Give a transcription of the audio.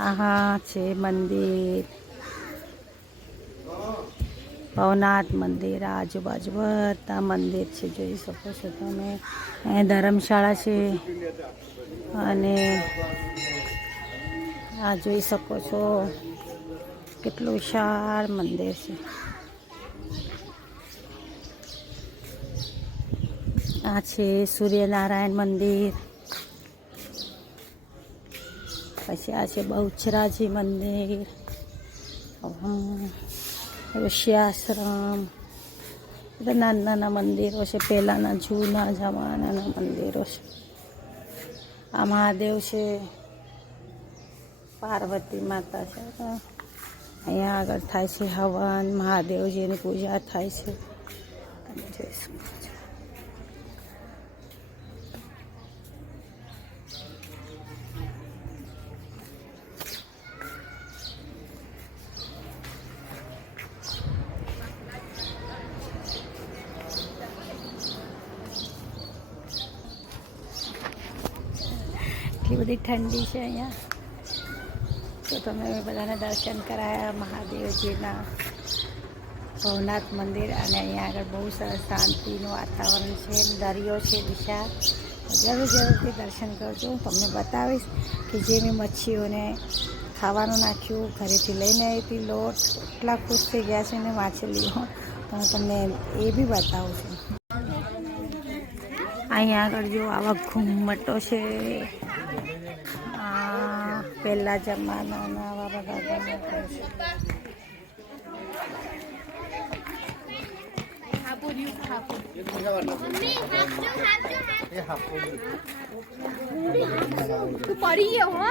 આ છે મંદિર, ભવનાથ મંદિર. આજુબાજુ બધા મંદિર છે, જોઈ શકો છો તમે. અહીં ધર્મશાળા છે અને આ જોઈ શકો છો કેટલું વિશાળ મંદિર છે. આ છે સૂર્યનારાયણ મંદિર. પછી આ છે બહુચરાજી મંદિર, ઋષિયાશ્રમ. બધા નાના નાના મંદિરો છે, પહેલાંના જૂના જમાનાના મંદિરો છે. આ મહાદેવ છે, પાર્વતી માતા છે. અહીંયા આગળ થાય છે હવન, મહાદેવજીની પૂજા થાય છે. જોઈ શકો છો. એટલી બધી ઠંડી છે અહીંયા, તો તમે બધાને દર્શન કરાયા મહાદેવજીના, ભવનાથ મંદિર. અને અહીંયા આગળ બહુ સરસ શાંતિનું વાતાવરણ છે, દરિયો છે વિશાળ. જરૂરથી દર્શન કરજો. હું તમને બતાવીશ કે જે મેં મચ્છીઓને ખાવાનું નાખ્યું, ઘરેથી લઈને આવી હતી લોટ, એટલા ખુશ થઈ ગયા છે ને માછલીઓ, તો હું તમને એ બી બતાવું છું. અહીંયા આગળ જો આવા ઘુમ્મટો છે, પહેલા જમાનાના આવા બધા ઘુમ્મટો છે. પડી ગયો હો.